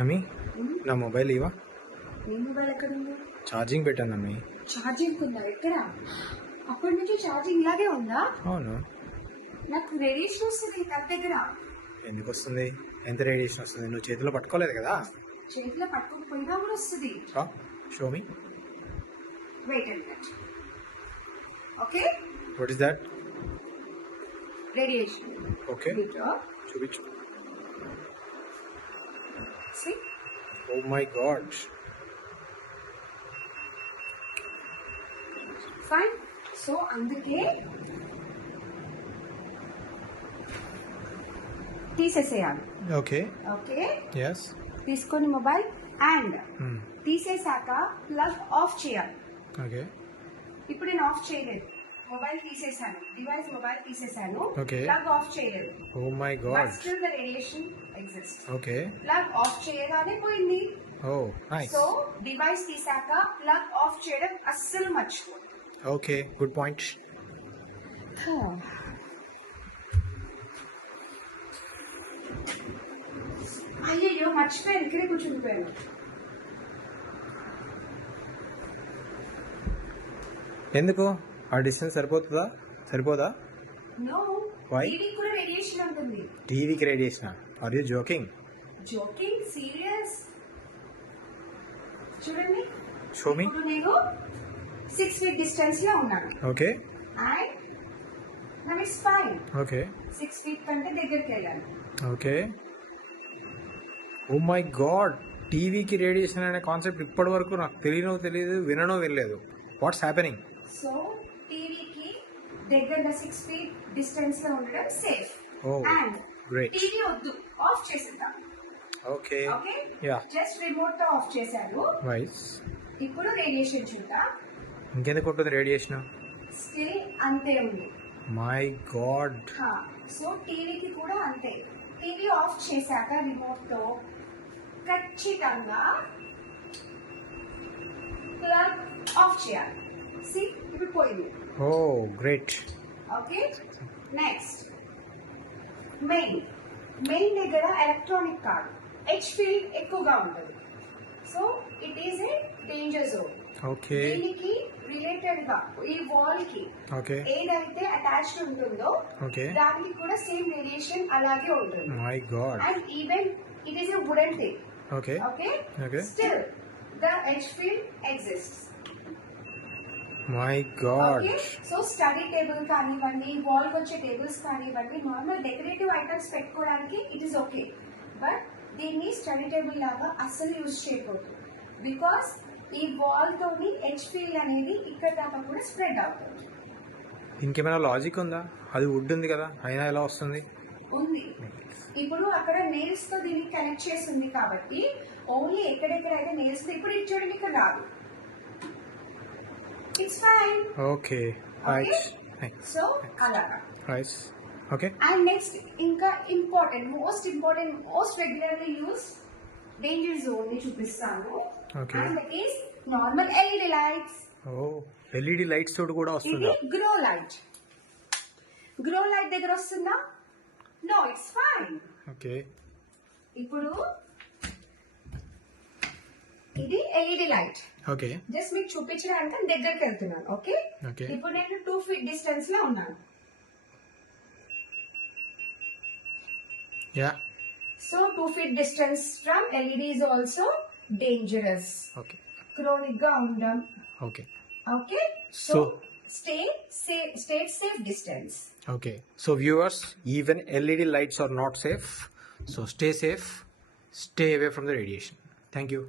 అమ్మి నా మొబైల్ ఇవా. నీ మొబైల్ ఎక్కడ ఉంది? ఛార్జింగ్ పెట్టాను అమ్మి. ఛార్జింగ్ ఉందా? ఎక్కడ? అప్పటి నుంచి ఛార్జింగ్ ఇలాగే ఉందా? అవును. నాకు రేడియేషన్ వస్తుంది నా దగ్గర. ఎందుకు వస్తుంది? ఎంత రేడియేషన్ వస్తుంది? నువ్వు చేతిలో పట్టుకోలేదు కదా. చేతిలో పట్టుకోకపోయినా కూడా వస్తుంది. Show me. Wait and wait. Okay, what is that? Radiation. Okay, చూపించు. See? Oh my god. Fine. So అందుకే తీసేసేయాలి. ఓకే. Okay, yes. తీసుకొని మొబైల్ అండ్ తీసేసాక ప్లగ్ ఆఫ్ చేయాలి. ఓకే. ఇప్పుడు నేను ఆఫ్ చేయలేదు, మొబైల్ తీసేసాను, డివైస్ మొబైల్ తీసేసాను, Okay. ప్లగ్ ఆఫ్ చేయలేదు. Oh my but god. Still the radiation exist. Okay. Plug off చేయగానే పోయింది. Oh, nice. సో డివైస్ తీసాక ప్లగ్ ఆఫ్ చేయడం అస్సలు మర్చిపో. Okay, good point. అయ్యయ్యో మర్చిపోయాను, ఇక్కడే కూర్చుండిపోయాను. ఎందుకు? ఆ డిస్టెన్స్ సరిపోతుందా? సరిపోదా? No, Why? టీవీ కూడా రేడియేషన్ ఉంటుంది. టీవీకి radiation? Are you joking? Joking, serious. చూడండి, షో మీ. ఇప్పుడు నేను 6 feet డిస్టెన్స్ లో ఉన్నాను okay. And now it's fine. Okay. 6 feet కంటే దగ్గరికి వెళ్ళాను. ఓకే. ఓ మై గాడ్, టీవీకి రేడియేషన్ అనే కాన్సెప్ట్ ఇప్పటి వరకు నాకు తెలియదు, విననో వినలేదు. What's happening? సో టీవీకి దగ్గరగా 6 feet డిస్టెన్స్ లో ఉండడం safe. Oh, and great. TV వద్దు, ఆఫ్ చేసేద్దాం. Okay. Okay, yeah, just remote తో ఆఫ్ చేశాను. నైస్. ఇప్పుడు రేడియేషన్ చూద్దాం. ఇంకెందుకు ఉంటుంది రేడియేషన్? స్టిల్ అంతే ఉంది. My God. సో టీవీకి కూడా అంతే. టీవీ ఆఫ్ చేశాక రిమోట్ తో ఖచ్చితంగా ప్లగ్ ఆఫ్ చేయాలి. సి, ఇప్పుడు పోయింది. ఓ గ్రేట్. ఓకే, నెక్స్ట్ మెయిన్ దగ్గర ఎలక్ట్రానిక్ కాదు, హెచ్ ఫీల్డ్ ఎక్కువగా ఉంటుంది. So it is a danger zone. Okay. దీనికి రిలేటెడ్ గా ఈ వాల్ కి ఓకే. ఏదైతే అటాచ్డ్ ఉంటుందో ఓకే. దానికి కూడా సేమ్ రేడియేషన్ అలాగే ఉంటుంది. My God. And even it is a wooden thing. Okay. Okay, okay. Still the H field exists. My God. Okay, so study table కానివ్వండి, వాల్ వచ్చే టేబుల్స్ కానివ్వండి, నార్మల్ డెకరేటివ్ ఐటమ్స్ పెట్టుకోవడానికి it is okay. But దీన్ని study table లాగా అస్సలు use చేయకూడదు. Because ఈ wall తోని హెచ్ ఫీల్డ్ అనేది ఇక్కడ దాకా కూడా స్ప్రెడ్ అవుతుంది. ఇంకేమైనా లాజిక్ ఉందా? అది వుడ్ ఉంది కదా, అయినా ఎలా వస్తుంది? ఉంది. ఇప్పుడు అక్కడ నెయిల్స్ తో దీన్ని కనెక్ట్ చేసి ఉంది కాబట్టి ఓన్లీ ఎక్కడెక్కడైతే నెయిల్స్ ఇప్పుడు ఇది చూడండి, ఇక్కడ రాదు. It's fine. Okay. Right. So అలాగా. రైట్. ఓకే. అండ్ నెక్స్ట్ ఇంకా most important most regularly use danger zone ని చూపిస్తాను. Okay. And that is normal LED lights. Oh, LED lights తోటి కూడా ఇది వస్తుందా? గ్రో లైట్ దగ్గర వస్తుందా? No, it's fine. ఓకే. ఇప్పుడు ఇది ఎల్ఈడి లైట్. ఓకే. జస్ట్ మీకు చూపించడానికి దగ్గరికి వెళ్తున్నాను. Okay, okay. ఇప్పుడు నేను 2 feet డిస్టెన్స్ లో ఉన్నాను. Yeah. So 2 feet distance from LED is also dangerous. Okay. Chronic గా ఉండడం. Okay. Okay, so So, stay safe distance. Okay. So viewers, even LED lights are not safe. So stay safe. Stay away from the radiation. Thank you.